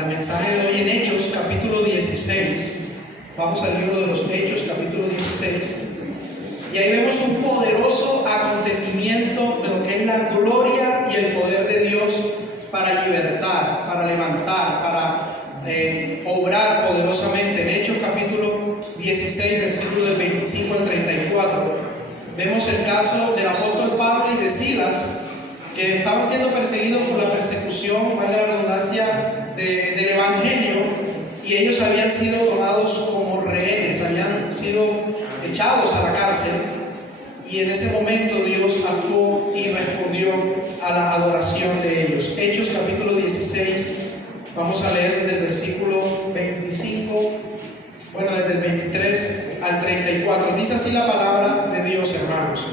para el mensaje de hoy en Hechos, capítulo 16. Vamos al libro de los Hechos, capítulo 16. Y ahí vemos un poderoso acontecimiento de lo que es la gloria y el poder de Dios para libertar, para levantar, para obrar poderosamente. En Hechos, capítulo 16, versículo del 25 al 34, vemos el caso del apóstol Pablo y de Silas, que estaban siendo perseguidos por la persecución, vale la redundancia, del Evangelio, y ellos habían sido tomados como rehenes, habían sido echados a la cárcel, y en ese momento Dios actuó y respondió a la adoración de ellos. Hechos capítulo 16, vamos a leer desde el versículo 25, bueno, desde el 23 al 34, dice así la palabra de Dios, hermanos.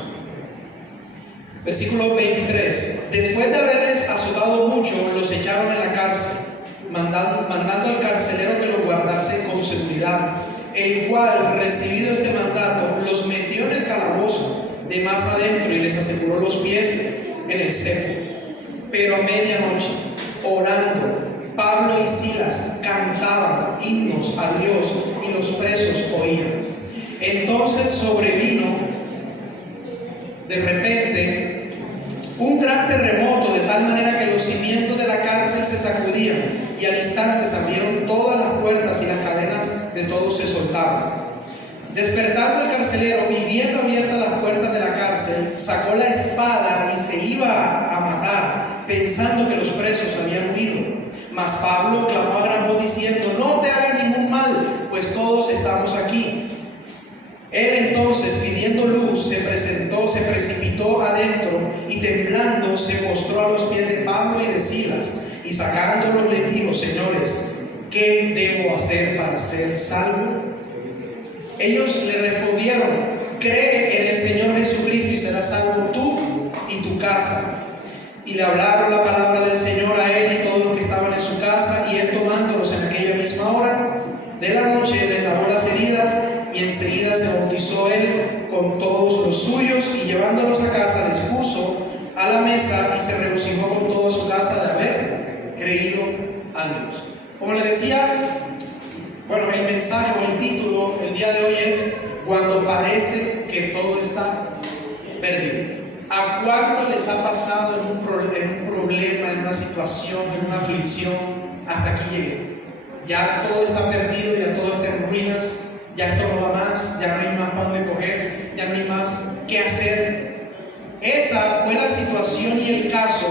Versículo 23. Después de haberles azotado mucho, los echaron en la cárcel, mandando al carcelero que los guardase con seguridad, el cual, recibido este mandato, los metió en el calabozo de más adentro y les aseguró los pies en el cepo. Pero a medianoche, orando, Pablo y Silas cantaban himnos a Dios y los presos oían. Entonces sobrevino de repente un gran terremoto, de tal manera que los cimientos de la cárcel se sacudían, y al instante se abrieron todas las puertas y las cadenas de todos se soltaban. Despertando el carcelero y viendo abiertas las puertas de la cárcel, sacó la espada y se iba a matar, pensando que los presos habían huido. Mas Pablo clamó a gran voz diciendo: no te haga ningún mal, pues todos estamos aquí. Él entonces, pidiendo luz, se precipitó adentro y temblando se postró a los pies de Pablo y de Silas, y sacándolos le dijo: señores, ¿qué debo hacer para ser salvo? Ellos le respondieron: cree en el Señor Jesucristo y serás salvo tú y tu casa. Y le hablaron la palabra del Señor a él y todos los que estaban en su casa, y él, tomándolos en aquella misma hora de la noche, les lavó las heridas, y enseguida se bautizó él con todos los suyos, y llevándolos a casa les puso a la mesa, y se regocijó con toda su casa de haber creído a Dios. Como les decía, bueno, el mensaje o el título el día de hoy es: cuando parece que todo está perdido. ¿A cuánto les ha pasado en un problema, en una situación, en una aflicción, hasta aquí llegué? Ya todo está perdido, ya todo está en ruinas, ya esto no va más, ya no hay más para dónde coger, ya no hay más qué hacer. Esa fue la situación y el caso,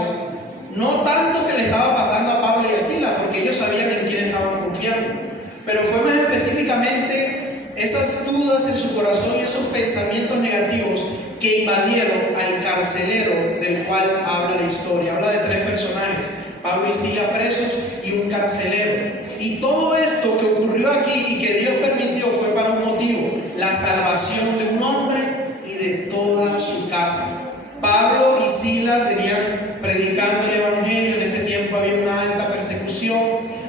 no tanto que le estaba pasando a Pablo y a Silas, porque ellos sabían en quién estaban confiando, pero fue más específicamente esas dudas en su corazón y esos pensamientos negativos que invadieron al carcelero del cual habla la historia. Habla de tres personajes: Pablo y Silas presos y un carcelero. Y todo esto que ocurrió aquí y que Dios permitió fue para un motivo: la salvación de un hombre y de toda su casa. Pablo y Silas venían predicando el Evangelio. En ese tiempo había una alta persecución,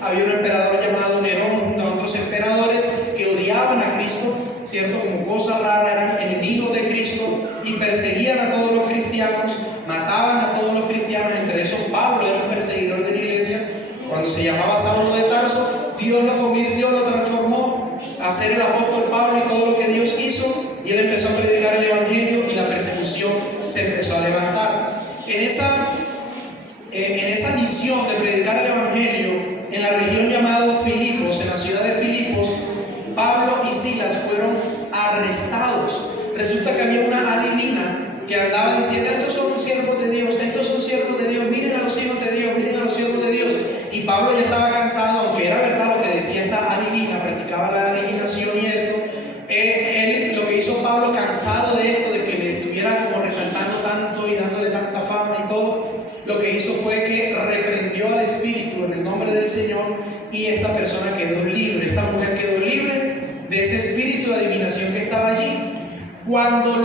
había un emperador llamado Nerón junto a otros emperadores que odiaban a Cristo, ¿cierto? Como cosa rara, eran enemigos de Cristo y perseguían a todos los cristianos, mataban a todos los cristianos. Entre esos Pablo era un perseguidor de la iglesia. Cuando se llamaba Saulo de Tarso, Dios lo convirtió, lo transformó a ser el apóstol Pablo y todo lo que Dios hizo, y él empezó a predicar el Evangelio y la persecución se empezó a levantar. En esa misión de predicar el Evangelio en la región llamada Filipos, en la ciudad de Filipos, Pablo y Silas fueron arrestados. Resulta que había una adivina que andaba diciendo: estos son siervos de Dios, estos son siervos de Dios, miren a los hijos de Dios, miren a los siervos de Dios. Y Pablo ya estaba cansado, aunque era verdad lo que decía esta adivina, practicaba la adivinación y esto. Lo que hizo Pablo, cansado de esto, de que le estuviera como resaltando tanto y dándole tanta fama y todo, lo que hizo fue que reprendió al espíritu en el nombre del Señor, y esta persona quedó libre, esta mujer quedó libre de ese espíritu de adivinación que estaba allí. Cuando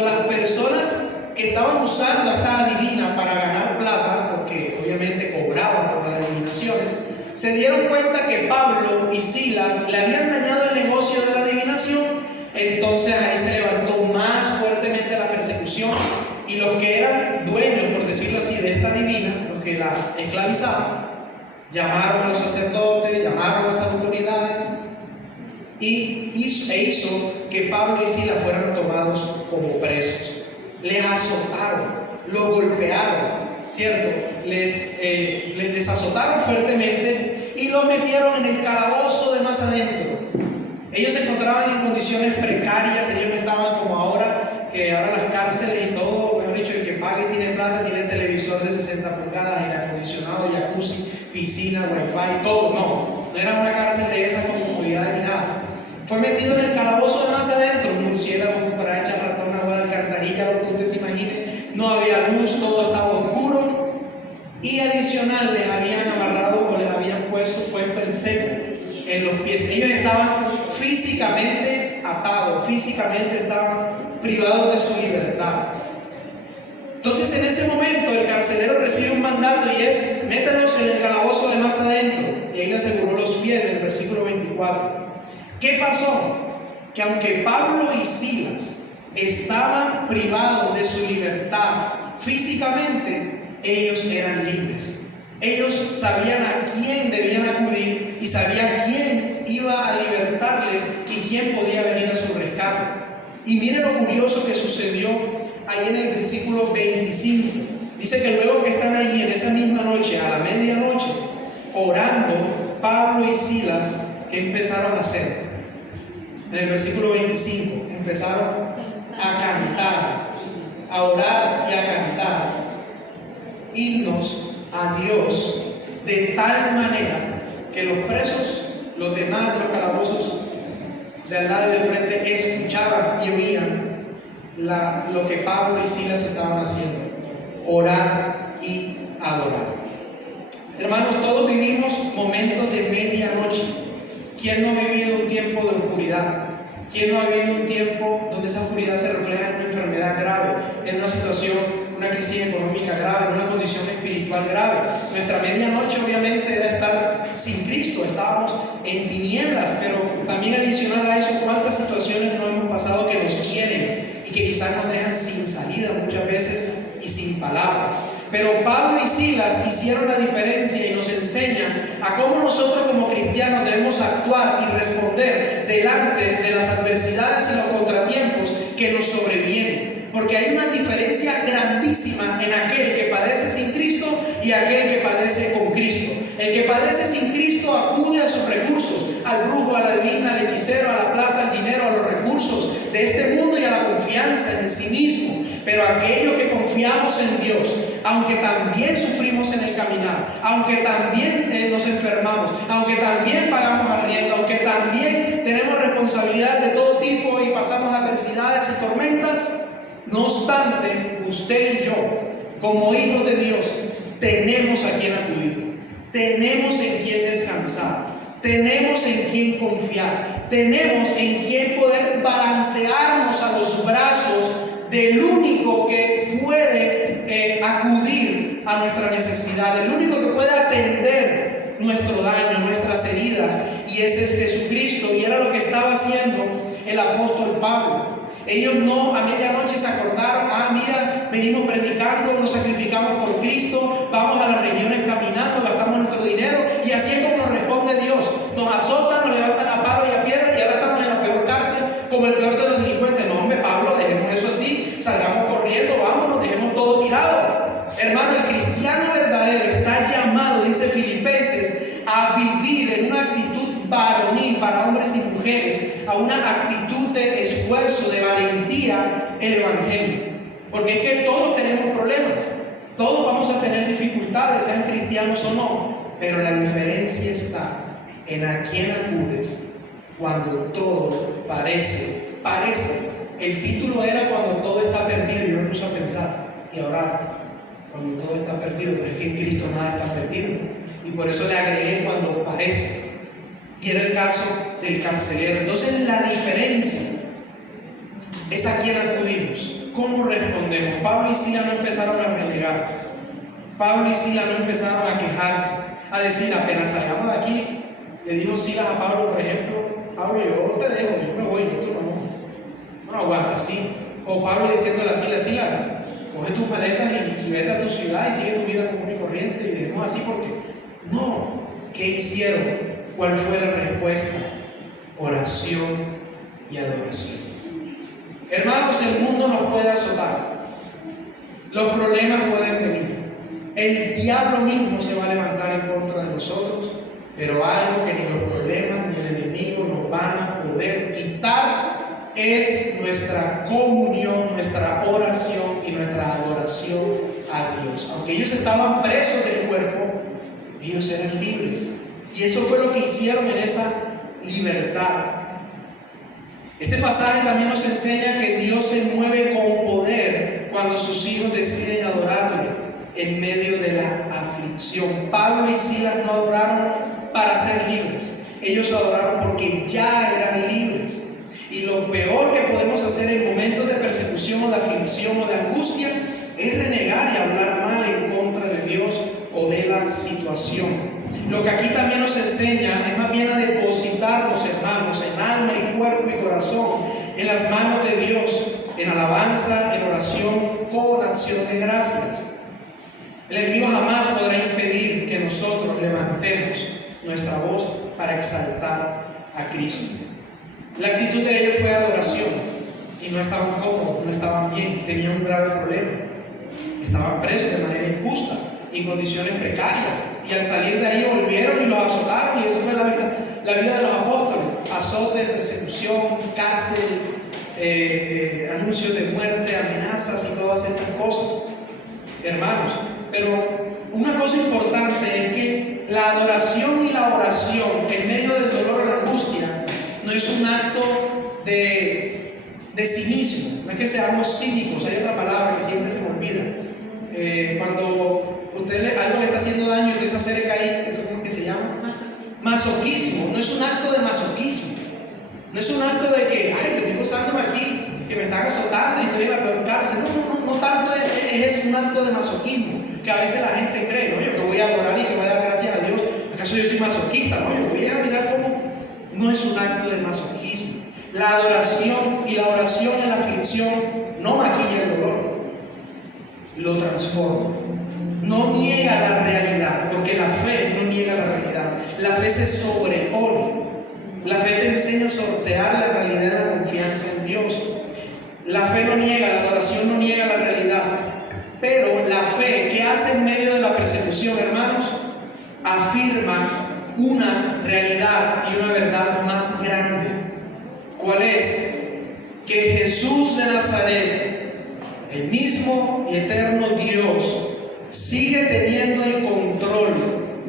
las personas que estaban usando a esta adivina para ganar plata, porque obviamente cobraban por las adivinaciones, se dieron cuenta que Pablo y Silas le habían dañado el negocio de la adivinación, entonces ahí se levantó más fuertemente la persecución, y los que eran dueños, por decirlo así, de esta adivina, los que la esclavizaban, Llamaron a los sacerdotes, llamaron a las autoridades e hizo que Pablo y Silas fueran tomados como presos. Les azotaron, lo golpearon, ¿cierto? Les azotaron fuertemente y los metieron en el calabozo de más adentro. Ellos se encontraban en condiciones precarias, ellos no estaban como ahora, que ahora las cárceles y todo, mejor dicho, el que pague tiene plata, tiene televisor de 60 pulgadas, aire acondicionado, jacuzzi, piscina, wifi, todo. No era una cárcel de esas con comodidad ni nada. Fue metido en el calabozo de más adentro, murciélagos, cucarachas, ratón, agua de alcantarilla, lo que usted se imagine. No había luz, todo estaba oscuro. Y adicional les habían amarrado o les habían puesto el cepo en los pies. Ellos estaban físicamente atados, físicamente estaban privados de su libertad. Entonces en ese momento el carcelero recibe un mandato y es: métalos en el calabozo de más adentro. Y ahí le aseguró los pies en el versículo 24. ¿Qué pasó? Que aunque Pablo y Silas estaban privados de su libertad físicamente, ellos eran libres. Ellos sabían a quién debían acudir y sabían quién iba a libertarles y quién podía venir a su rescate. Y miren lo curioso que sucedió ahí en el versículo 25. Dice que luego que están ahí en esa misma noche, a la medianoche, orando, Pablo y Silas, ¿qué empezaron a hacer? En el versículo 25 empezaron a cantar, a orar y a cantar himnos a Dios, de tal manera que los presos, los demás de los calabozos de al lado y del frente, escuchaban y oían lo que Pablo y Silas estaban haciendo: orar y adorar. Hermanos, todos vivimos momentos de medianoche. ¿Quién no ha vivido un tiempo de oscuridad? ¿Quién no ha vivido un tiempo donde esa oscuridad se refleja en una enfermedad grave, en una situación, una crisis económica grave, en una condición espiritual grave? Nuestra medianoche obviamente era estar sin Cristo, estábamos en tinieblas, pero también adicional a eso, cuántas situaciones no hemos pasado que nos quieren y que quizás nos dejan sin salida muchas veces y sin palabras. Pero Pablo y Silas hicieron la diferencia y nos enseñan a cómo nosotros como cristianos debemos actuar y responder delante de las adversidades y los contratiempos que nos sobrevienen. Porque hay una diferencia grandísima en aquel que padece sin Cristo y aquel que padece con Cristo. El que padece sin Cristo acude a sus recursos, al brujo, a la divina, al hechicero, a la plata, al dinero, a los recursos de este mundo y a la confianza en sí mismo. Pero aquellos que confiamos en Dios, aunque también sufrimos en el caminar, aunque también nos enfermamos, aunque también pagamos arriendo, aunque también tenemos responsabilidades de todo tipo y pasamos adversidades y tormentas, no obstante, usted y yo, como hijos de Dios, tenemos a quien acudir, tenemos en quien descansar, tenemos en quien confiar, tenemos en quien poder balancearnos a los brazos del único que puede acudir a nuestra necesidad, el único que puede atender nuestro daño, nuestras heridas, y ese es Jesucristo. Y era lo que estaba haciendo el apóstol Pablo. Ellos no a medianoche se acordaron: mira, venimos predicando, nos sacrificamos por Cristo, vamos a las reuniones caminando, gastamos nuestro dinero, y así es como nos responde Dios. Nos azotan, nos levantan a palo y a piedra, y ahora estamos en la peor cárcel, como el peor de los delincuentes. No, hombre, Pablo, dejemos eso así, salgamos corriendo, vámonos, dejemos todo tirado. Hermano, el cristiano verdadero está llamado, dice Filipenses, a vivir en una actitud varonil para hombres y mujeres, a una actitud de esfuerzo, de valentía, el evangelio. Porque es que todos tenemos problemas, todos vamos a tener dificultades, sean cristianos o no, pero la diferencia está en a quién acudes cuando todo parece. El título era cuando todo está perdido, y yo me puse a pensar y a orar, cuando todo está perdido, pero es que en Cristo nada está perdido, y por eso le agregué cuando parece. Y era el caso del carcelero. Entonces la diferencia es a quién acudimos, cómo respondemos. Pablo y Silas no empezaron a renegar, Pablo y Silas no empezaron a quejarse, a decir: apenas salgamos de aquí, le dijo Silas a Pablo, por ejemplo: Pablo, yo te dejo, yo me voy, tú no aguanta así. O Pablo diciéndole a Silas: coge tus maletas y vete a tu ciudad y sigue tu vida común y corriente, y dejemos así, porque no. ¿Qué hicieron? ¿Cuál fue la respuesta? Oración y adoración. Hermanos, el mundo nos puede azotar, los problemas pueden venir, el diablo mismo se va a levantar en contra de nosotros, pero algo que ni los problemas ni el enemigo nos van a poder quitar es nuestra comunión, nuestra oración y nuestra adoración a Dios. Aunque ellos estaban presos del cuerpo, ellos eran libres, y eso fue lo que hicieron en esa libertad. Este pasaje también nos enseña que Dios se mueve con poder cuando sus hijos deciden adorarle en medio de la aflicción. Pablo y Silas no adoraron para ser libres, ellos adoraron porque ya eran libres. Y lo peor que podemos hacer en momentos de persecución o de aflicción o de angustia es renegar y hablar mal en contra de Dios o de la situación. Lo que aquí también nos enseña es más bien a depositarnos, hermanos, en alma y cuerpo y corazón en las manos de Dios, en alabanza, en oración, con acción de gracias. El enemigo jamás podrá impedir que nosotros levantemos nuestra voz para exaltar a Cristo. La actitud de ellos fue adoración, y no estaban cómodos, no estaban bien, tenían un grave problema. Estaban presos de manera injusta, en condiciones precarias, y al salir de ahí volvieron y los azotaron, y eso fue la vida de los apóstoles: azote, persecución, cárcel, anuncios de muerte, amenazas y todas estas cosas, hermanos. Pero una cosa importante es que la adoración y la oración en medio del dolor o la angustia no es un acto de cinismo, no es que seamos cínicos. Hay otra palabra que siempre se me olvida. Cuando algo le está haciendo daño y usted se acerca ahí, ¿eso cómo que se llama? Masoquismo. No es un acto de masoquismo, no es un acto de que, ay, yo estoy gozándome aquí, que me están azotando y estoy en la peor cárcel. No tanto es un acto de masoquismo, que a veces la gente cree, ¿no? Yo que voy a adorar y que voy a dar gracias a Dios, ¿acaso yo soy masoquista? No, yo voy a mirar cómo. No es un acto de masoquismo. La adoración y la oración en la aflicción no maquilla el dolor, lo transforma. No niega la realidad, porque la fe no niega la realidad. La fe se sobrepone. La fe te enseña a sortear la realidad de la confianza en Dios. La fe no niega, la adoración no niega la realidad. Pero la fe, ¿qué hace en medio de la persecución, hermanos? Afirma una realidad y una verdad más grande. ¿Cuál es? Que Jesús de Nazaret, el mismo y eterno Dios, sigue teniendo el control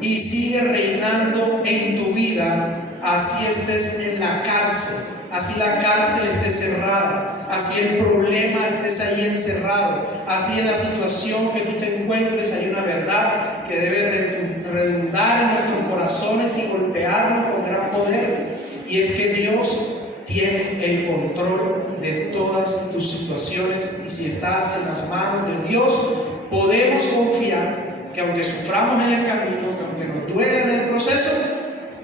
y sigue reinando en tu vida, así estés en la cárcel, así la cárcel esté cerrada, así el problema estés ahí encerrado, así en la situación que tú te encuentres hay una verdad que debe redundar en nuestros corazones y golpearnos con gran poder, y es que Dios tiene el control de todas tus situaciones, y si estás en las manos de Dios, podemos confiar que aunque suframos en el camino, que aunque nos duela en el proceso,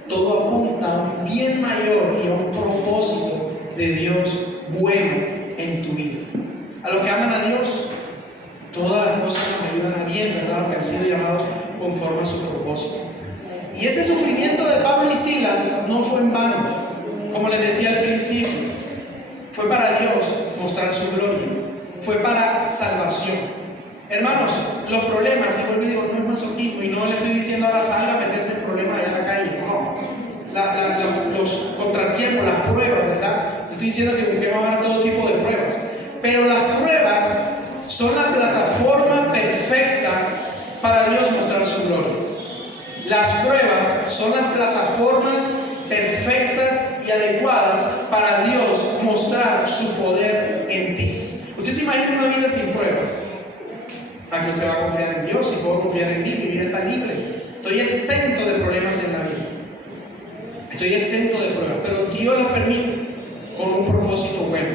todo apunta a un bien mayor y a un propósito de Dios bueno en tu vida. A los que aman a Dios, todas las cosas nos ayudan a bien, ¿verdad? Que han sido llamados conforme a su propósito. Y ese sufrimiento de Pablo y Silas no fue en vano. Como les decía al principio, fue para Dios mostrar su gloria, fue para salvación. Hermanos, los problemas, y vuelvo y digo, no es masoquismo, y no le estoy diciendo ahora salga a meterse en problemas allá en la calle, no. Los contratiempos, las pruebas, ¿verdad? Estoy diciendo que busquemos ahora todo tipo de pruebas, pero las pruebas son la plataforma perfecta para Dios mostrar su gloria. Las pruebas son las plataformas perfectas y adecuadas para Dios mostrar su poder en ti. Usted se imagina una vida sin pruebas. Aquí usted va a confiar en Dios, y puedo confiar en mí, mi vida está libre. Estoy exento de problemas en la vida. Estoy exento de pruebas, pero Dios las permite con un propósito bueno.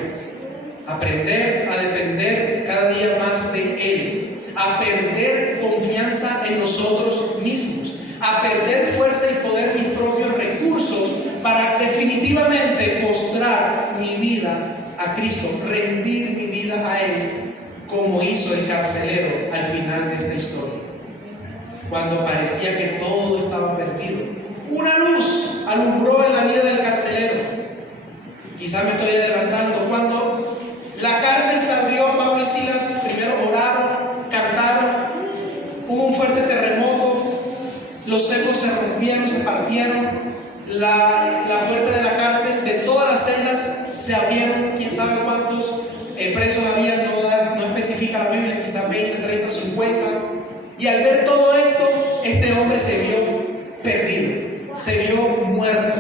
Aprender a depender cada día más de Él, a perder confianza en nosotros mismos, a perder fuerza y poder, mis propios recursos, para definitivamente mostrar mi vida a Cristo, rendir mi vida a Él, como hizo el carcelero al final de esta historia. Cuando parecía que todo estaba perdido, alumbró en la vida del carcelero. Quizás me estoy adelantando. Cuando la cárcel se abrió, Pablo y Silas primero oraron, cantaron, hubo un fuerte terremoto, los cercos se rompieron, se partieron, la puerta de la cárcel, de todas las celdas se abrieron, quién sabe cuántos presos había, no especifica la Biblia, quizás 20, 30, 50. Y al ver todo esto, este hombre se vio perdido, se vio muerto,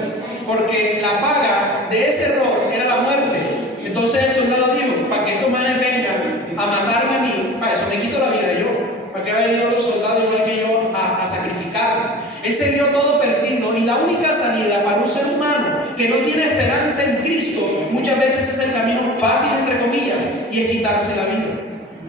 porque la paga de ese error era la muerte. Entonces el soldado dijo: para que estos manes vengan a matarme a mí, para eso me quito la vida yo, para que va a venir otro soldado igual que yo a sacrificarme. Él se vio todo perdido, y la única salida para un ser humano que no tiene esperanza en Cristo muchas veces es el camino fácil, entre comillas, y es quitarse la vida.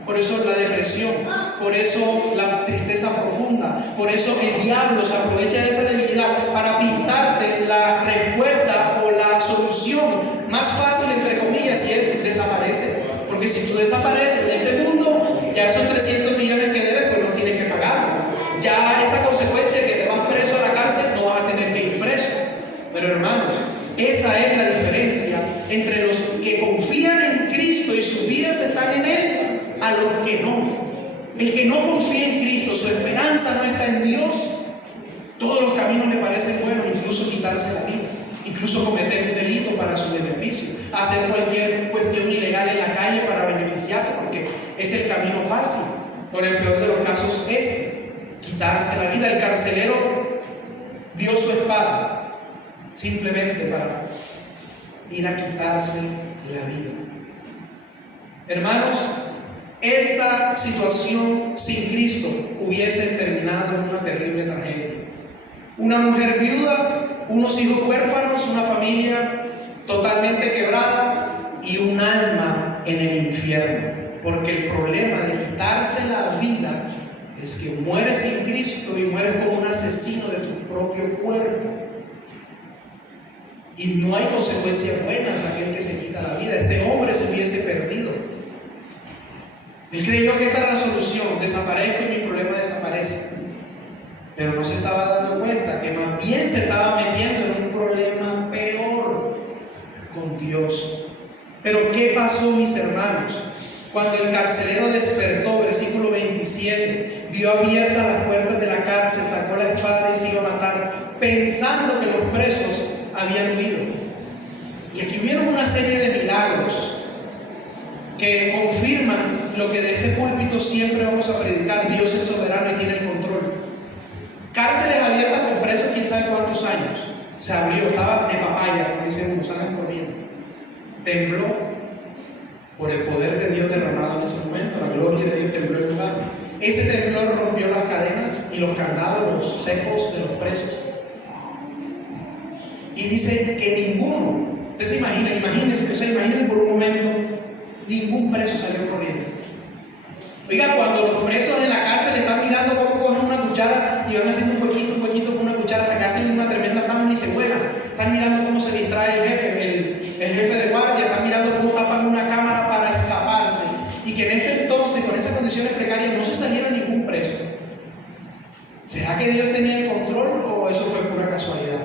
Por eso la depresión, por eso la tristeza profunda, por eso el diablo se aprovecha de esa debilidad para pintarte la respuesta o la solución más fácil, entre comillas, y es: desaparece. Porque si tú desapareces de este mundo, ya esos 300 millones que debes, pues no tienes que pagarlo. Ya esa consecuencia de que te vas preso a la cárcel, no vas a tener que ir preso. Pero hermanos, esa es la diferencia entre los que confían en Cristo y sus vidas están en Él, a los que no. El que no confía en Cristo, su esperanza no está en Dios, todos los caminos le parecen buenos, incluso quitarse la vida, incluso cometer un delito para su beneficio, hacer cualquier cuestión ilegal en la calle para beneficiarse, porque es el camino fácil. Por el peor de los casos es quitarse la vida. El carcelero dio su espada simplemente para ir a quitarse la vida. Hermanos, esta situación sin Cristo hubiese terminado en una terrible tragedia. Una mujer viuda, unos hijos huérfanos, una familia totalmente quebrada y un alma en el infierno. Porque el problema de quitarse la vida es que mueres sin Cristo y mueres como un asesino de tu propio cuerpo. Y no hay consecuencias buenas a aquel que se quita la vida. Este hombre se hubiese perdido. Él creyó que esta era la solución: desaparezco y mi problema desaparece. Pero no se estaba dando cuenta que más bien se estaba metiendo en un problema peor con Dios. Pero ¿qué pasó, mis hermanos? Cuando el carcelero despertó, versículo 27, vio abiertas las puertas de la cárcel, sacó la espada y se iba a matar, pensando que los presos habían huido. Y aquí hubieron una serie de milagros que confirman lo que de este púlpito siempre vamos a predicar: Dios es soberano y tiene el control. Cárceles abiertas con presos quién sabe cuántos años. Se abrió, estaba de papaya, como dicen unos, salen corriendo. Tembló por el poder de Dios derramado en ese momento. La gloria de Dios tembló el lugar. Ese temblor rompió las cadenas y los candados, los cepos de los presos. Y dice que ninguno, usted se imagina, imagínense por un momento, ningún preso salió corriendo. Oiga, cuando los presos en la cárcel están mirando cómo cogen una cuchara y van haciendo un poquito con una cuchara hasta que hacen una tremenda sábana y se vuelan. Están mirando cómo se distrae el jefe de guardia, están mirando cómo tapan una cámara para escaparse. Y que en este entonces, con esas condiciones precarias, no se saliera ningún preso. ¿Será que Dios tenía el control o eso fue pura casualidad?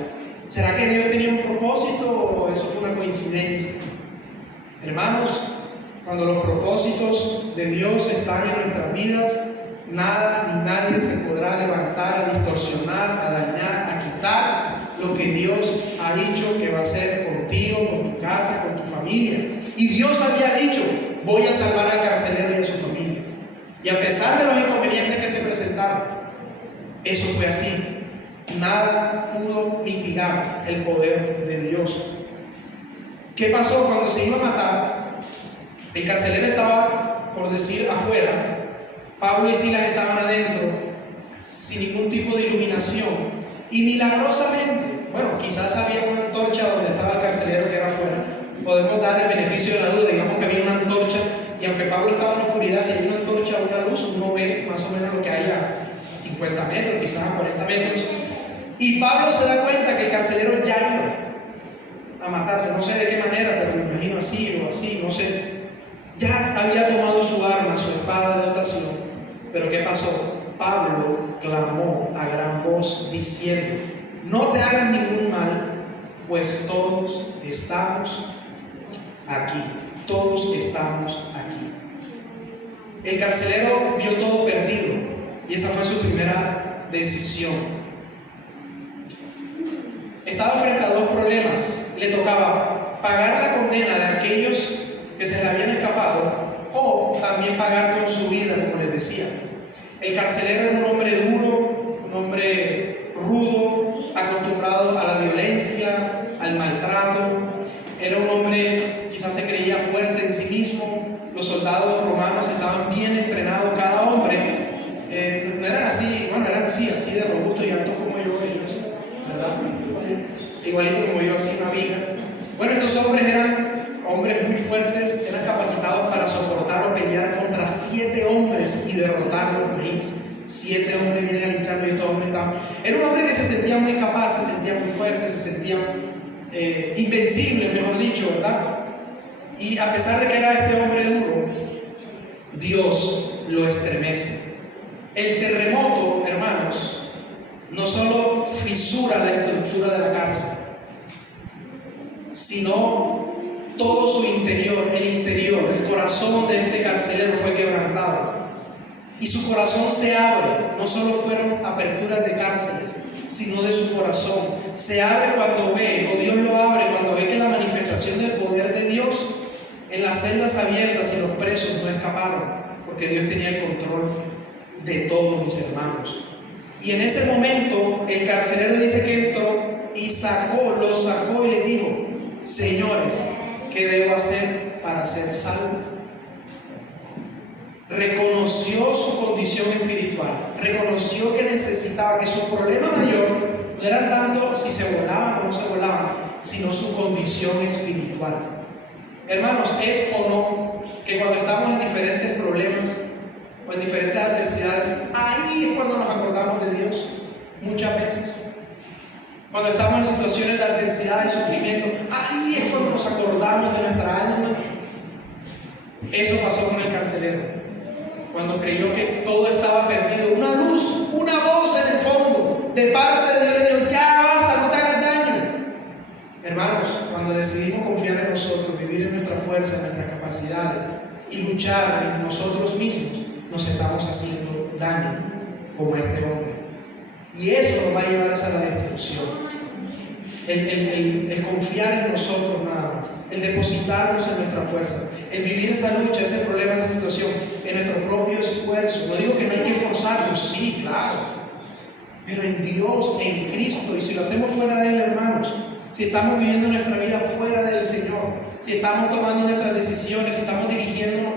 ¿Será que Dios tenía un propósito o eso fue una coincidencia? Hermanos, cuando los propósitos de Dios están en nuestras vidas, nada ni nadie se podrá levantar a distorsionar, a dañar, a quitar lo que Dios ha dicho que va a hacer contigo, con tu casa, con tu familia. Y Dios había dicho: voy a salvar al carcelero y a su familia. Y a pesar de los inconvenientes que se presentaron, eso fue así. Nada pudo mitigar el poder de Dios. ¿Qué pasó cuando se iba a matar? El carcelero estaba, por decir, afuera. Pablo y Silas estaban adentro, sin ningún tipo de iluminación. Y milagrosamente, bueno, quizás había una antorcha donde estaba el carcelero que era afuera. Podemos dar el beneficio de la duda, digamos que había una antorcha. Y aunque Pablo estaba en la oscuridad, si hay una antorcha o una luz, uno ve más o menos lo que hay a 50 metros, quizás a 40 metros. Y Pablo se da cuenta que el carcelero ya iba a matarse. No sé de qué manera, pero me imagino así o así, no sé. Ya había tomado su arma, su espada de dotación. Pero ¿qué pasó? Pablo clamó a gran voz diciendo: no te hagan ningún mal, pues todos estamos aquí. Todos estamos aquí. El carcelero vio todo perdido y esa fue su primera decisión. Estaba frente a dos problemas. Le tocaba pagar la condena de aquellos que se le habían escapado o también pagar con su vida, como les decía. El carcelero era un hombre duro, un hombre rudo, acostumbrado a la violencia, al maltrato. Era un hombre, quizás se creía fuerte en sí mismo. Los soldados romanos estaban bien entrenados, cada hombre. No eran así, bueno, eran así de robustos y altos como yo, ellos, ¿verdad? Igualito como yo, así una viga. Bueno, estos hombres eran hombres muy fuertes, eran capacitados para soportar o pelear contra 7 hombres y derrotarlos. 7 hombres vienen a lincharlo y estos hombres estaban. Era un hombre que se sentía muy capaz, se sentía muy fuerte, se sentía invencible, mejor dicho, ¿verdad? Y a pesar de que era este hombre duro, Dios lo estremece. El terremoto, hermanos, no solo fisura la estructura de la cárcel, sino todo su interior, el corazón de este carcelero fue quebrantado. Y su corazón se abre. No solo fueron aperturas de cárceles, sino de su corazón. Se abre cuando ve, o Dios lo abre cuando ve que la manifestación del poder de Dios en las celdas abiertas y los presos no escaparon, porque Dios tenía el control de todos, mis hermanos. Y en ese momento el carcelero dice que entró y los sacó y le dijo: señores, ¿qué debo hacer para ser salvo? Reconoció su condición espiritual, reconoció que necesitaba, que su problema mayor no era tanto si se volaban o no se volaban, sino su condición espiritual. Hermanos, ¿es o no que cuando estamos en diferentes problemas o en diferentes adversidades, ahí es cuando nos acordamos de Dios? Muchas veces. Cuando estamos en situaciones de adversidad y sufrimiento, ahí es cuando nos acordamos de nuestra alma. Eso pasó con el carcelero. Cuando creyó que todo estaba perdido, una luz, una voz en el fondo de parte de Dios le dijo: ya basta, no te hagas daño. Hermanos, cuando decidimos confiar en nosotros, vivir en nuestra fuerza, en nuestras capacidades y luchar en nosotros mismos, nos estamos haciendo daño como este hombre. Y eso nos va a llevar hacia la destrucción. El confiar en nosotros nada más, el depositarnos en nuestra fuerza, el vivir esa lucha, ese problema, esa situación, en nuestro propio esfuerzo. No digo que no hay que esforzarnos, sí, claro, pero en Dios, en Cristo. Y si lo hacemos fuera de Él, hermanos, si estamos viviendo nuestra vida fuera del Señor, si estamos tomando nuestras decisiones, si estamos dirigiendo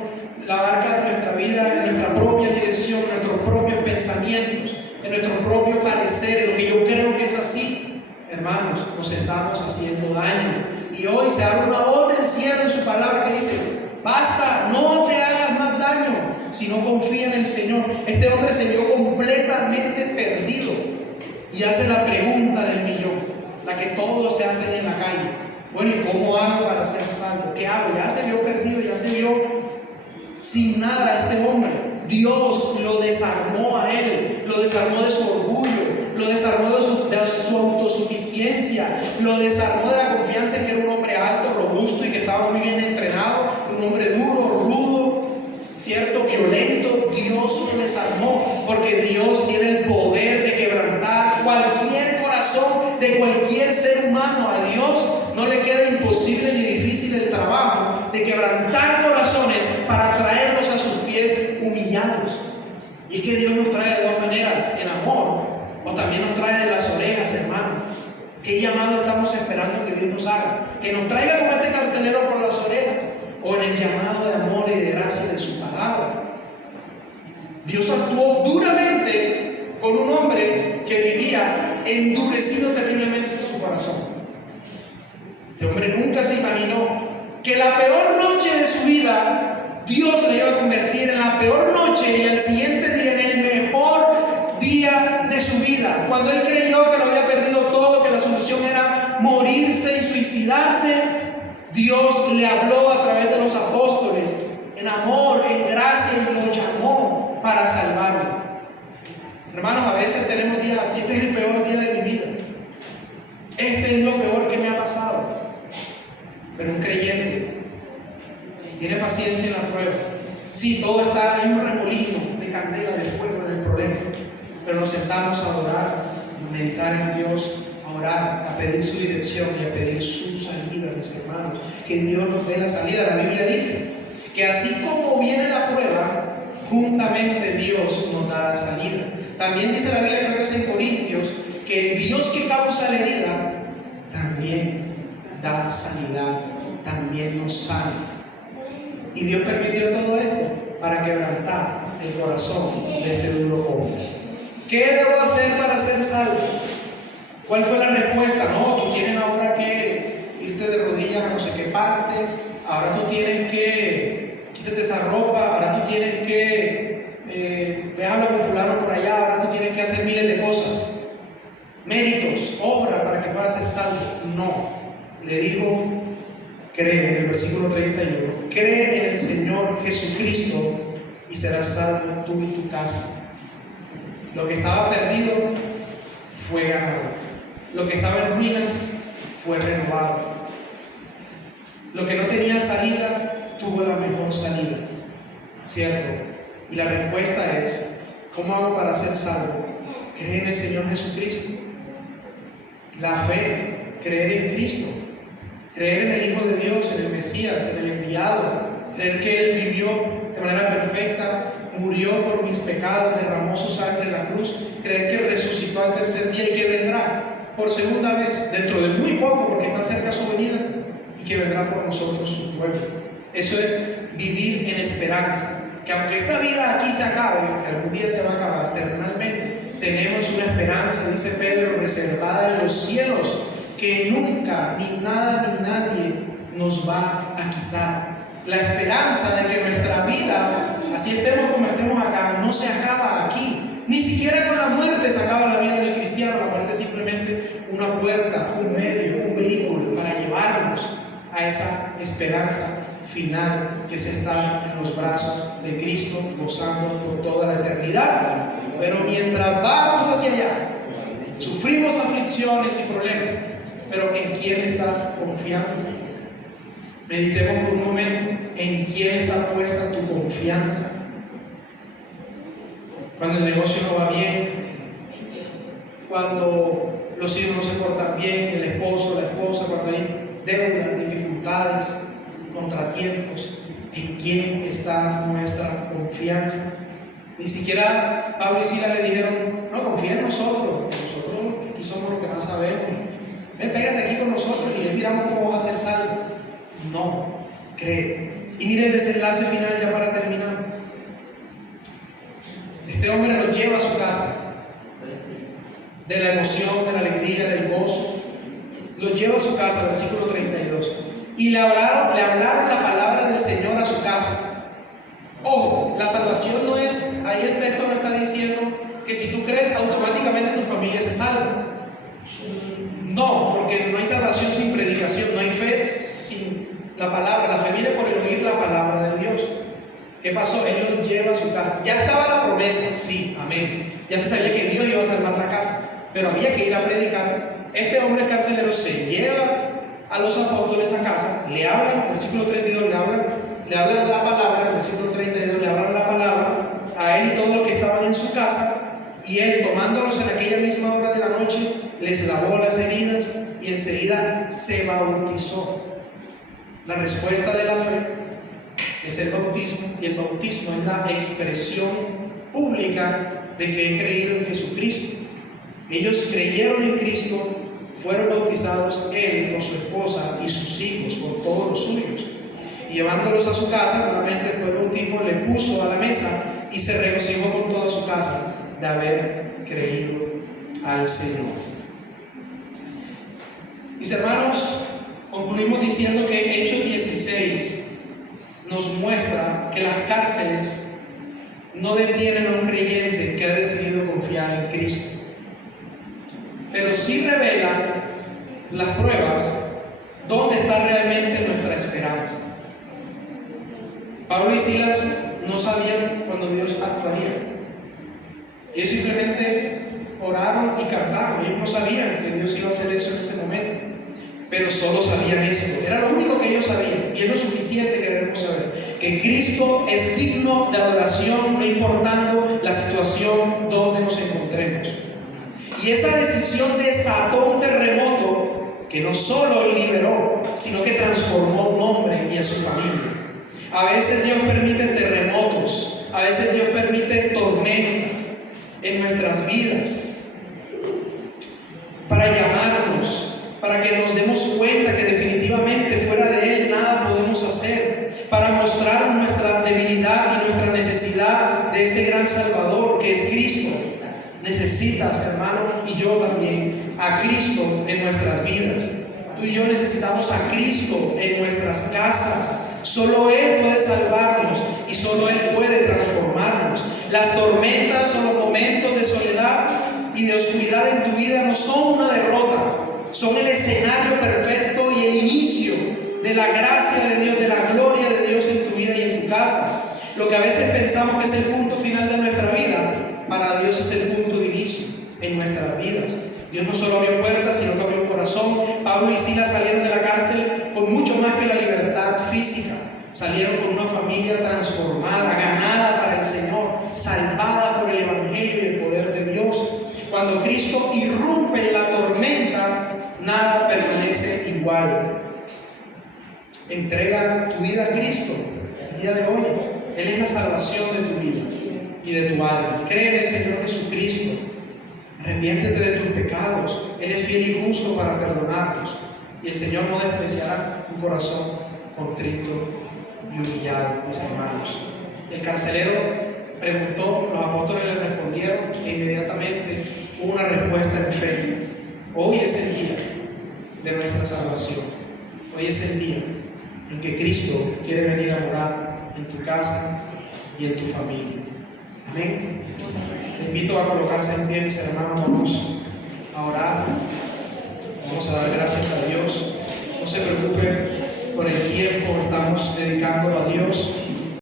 la barca de nuestra vida en nuestra propia dirección, en nuestros propios pensamientos, en nuestro propio parecer, en lo que yo creo que es así, hermanos, nos estamos haciendo daño. Y hoy se abre una voz del cielo en su palabra que dice: basta, no te hagas más daño, sino confía en el Señor. Este hombre se vio completamente perdido y hace la pregunta del millón, la que todos se hacen en la calle: bueno, ¿y cómo hago para ser salvo? ¿Qué hago? Ya se vio perdido, ya se vio sin nada este hombre. Dios lo desarmó a él, lo desarmó de su orgullo, lo desarmó de su autosuficiencia, lo desarmó de la confianza en que era un hombre alto, robusto y que estaba muy bien entrenado, un hombre duro, rudo, cierto, violento. Dios lo desarmó, porque Dios tiene el poder de quebrantar cualquier corazón de cualquier ser humano. A Dios no le queda imposible ni difícil el trabajo de quebrantar corazones para traerlos a sus pies humillados. Y es que Dios nos trae de dos maneras: en amor, o también nos trae de las orejas, hermano. ¿Qué llamado estamos esperando que Dios nos haga? Que nos traiga como este carcelero por las orejas, o en el llamado de amor y de gracia de su palabra. Dios actuó duramente con un hombre que vivía endurecido terriblemente en su corazón. Este hombre nunca se imaginó que la peor noche de su vida Dios le iba a convertir en la peor noche y al siguiente día en el mejor día de su vida. Cuando él creyó que lo había perdido todo, que la solución era morirse y suicidarse, Dios le habló a través de los apóstoles en amor, en gracia, y lo llamó para salvarlo. Hermanos, a veces tenemos días así: este es el peor día de mi vida, este es lo peor que me ha pasado. Sí, todo está en un remolino de candela, de fuego en el problema, pero nos sentamos a orar, a meditar en Dios, a orar, a pedir su dirección y a pedir su salida, mis hermanos. Que Dios nos dé la salida. La Biblia dice que así como viene la prueba, juntamente Dios nos da la salida. También dice la Biblia, creo que es en Corintios, que el Dios que causa la herida también da sanidad, también nos sana. Y Dios permitió todo esto para quebrantar el corazón de este duro hombre. ¿Qué debo hacer para ser salvo? ¿Cuál fue la respuesta? No, tú tienes ahora que irte de rodillas a no sé qué parte, ahora tú tienes que quítate esa ropa, ahora tú tienes que ve a hablar con fulano por allá, ahora tú tienes que hacer miles de cosas, méritos, obras para que puedas ser salvo. No, le dijo, cree, en el versículo 31, cree en el Señor Jesucristo y serás salvo tú y tu casa. Lo que estaba perdido fue ganado. Lo que estaba en ruinas fue renovado. Lo que no tenía salida tuvo la mejor salida, ¿cierto? Y la respuesta es, ¿cómo hago para ser salvo? Creer en el Señor Jesucristo. La fe, creer en Cristo, creer en el Hijo de Dios, en el Mesías, en el enviado, creer que Él vivió de manera perfecta, murió por mis pecados, derramó su sangre en la cruz, creer que resucitó al tercer día y que vendrá por segunda vez, dentro de muy poco, porque está cerca su venida, y que vendrá por nosotros su pueblo. Eso es vivir en esperanza, que aunque esta vida aquí se acabe, que algún día se va a acabar eternamente, tenemos una esperanza, dice Pedro, reservada en los cielos, que nunca, ni nada, ni nadie nos va a quitar. La esperanza de que nuestra vida, así estemos como estemos acá, no se acaba aquí. Ni siquiera con la muerte se acaba la vida del cristiano. La muerte es simplemente una puerta, un medio, un vehículo para llevarnos a esa esperanza final que se está en los brazos de Cristo, gozando por toda la eternidad. Pero mientras vamos hacia allá, sufrimos aflicciones y problemas. Pero ¿en quién estás confiando? Meditemos por un momento en quién está puesta tu confianza. Cuando el negocio no va bien, cuando los hijos no se portan bien, el esposo, la esposa, cuando hay deudas, dificultades, contratiempos, ¿en quién está nuestra confianza? Ni siquiera Pablo y Silas le dijeron, no, confía en nosotros aquí somos los que más sabemos. Ven, pégate aquí con nosotros y miramos cómo vas a ser salvo. No, cree. Y mire el desenlace final ya para terminar. Este hombre lo lleva a su casa, de la emoción, de la alegría, del gozo. Lo lleva a su casa, versículo 32. Y le hablaron la palabra del Señor a su casa. Ojo, la salvación no es, ahí el texto no está diciendo que si tú crees automáticamente tu familia se salva. No, porque no hay salvación sin predicación, no hay fe sin la palabra. La fe viene por el oír la palabra de Dios. ¿Qué pasó? Él los lleva a su casa. Ya estaba la promesa, sí, amén. Ya se sabía que Dios iba a salvar la casa, pero había que ir a predicar. Este hombre carcelero se lleva a los apóstoles a casa, le hablan, versículo 32, le hablan la palabra, versículo 32, le hablan la palabra a él y todos los que estaban en su casa, y él, tomándolos en aquella misma hora de la noche, les lavó las heridas y enseguida se bautizó. La respuesta de la fe es el bautismo, y el bautismo es la expresión pública de que he creído en Jesucristo. Ellos creyeron en Cristo, fueron bautizados él con su esposa y sus hijos, con todos los suyos. Y llevándolos a su casa, nuevamente después del bautismo le puso a la mesa y se regocijó con toda su casa de haber creído al Señor. Mis hermanos, concluimos diciendo que Hechos 16 nos muestra que las cárceles no detienen a un creyente que ha decidido confiar en Cristo, pero sí revelan las pruebas dónde está realmente nuestra esperanza. Pablo y Silas no sabían cuándo Dios actuaría. Ellos simplemente oraron y cantaron. Ellos no sabían que Dios iba a hacer eso en ese momento, pero solo sabían eso. Era lo único que ellos sabían, y es lo suficiente que debemos saber. que Cristo es digno de adoración, no importando la situación donde nos encontremos. Y esa decisión desató un terremoto que no solo liberó, sino que transformó a un hombre y a su familia. A veces Dios permite terremotos, a veces Dios permite tormentas en nuestras vidas para llamarnos, para que nos demos cuenta que definitivamente fuera de Él nada podemos hacer, para mostrar nuestra debilidad y nuestra necesidad de ese gran Salvador que es Cristo. Necesitas, hermano, y yo también, a Cristo en nuestras vidas. Tú y yo necesitamos a Cristo en nuestras casas. Solo Él puede salvarnos y solo Él puede transformarnos. Las tormentas o los momentos de soledad y de oscuridad en tu vida no son una derrota, son el escenario perfecto y el inicio de la gracia de Dios, de la gloria de Dios en tu vida y en tu casa. Lo que a veces pensamos que es el punto final de nuestra vida, para Dios es el punto de inicio en nuestras vidas. Dios no solo abrió puertas, sino que abrió corazón. Pablo y Silas salieron de la cárcel con mucho más que la libertad física. Salieron con una familia transformada, ganada para el Señor, salvada por el Evangelio y el poder de Dios. Cuando Cristo irrumpe en la tormenta, nada permanece igual. Entrega tu vida a Cristo el día de hoy. Él es la salvación de tu vida y de tu alma. Cree en el Señor Jesucristo. Arrepiéntete de tus pecados. Él es fiel y justo para perdonarnos. Y el Señor no despreciará un corazón contrito y humillado, mis hermanos. El carcelero preguntó, los apóstoles le respondieron e inmediatamente hubo una respuesta en fe. Hoy es el día de nuestra salvación. Hoy es el día en que Cristo quiere venir a morar en tu casa y en tu familia. Amén. Te invito a colocarse en pie, mis hermanos. Vamos a orar. Vamos a dar gracias a Dios. No se preocupen por el tiempo que estamos dedicando a Dios.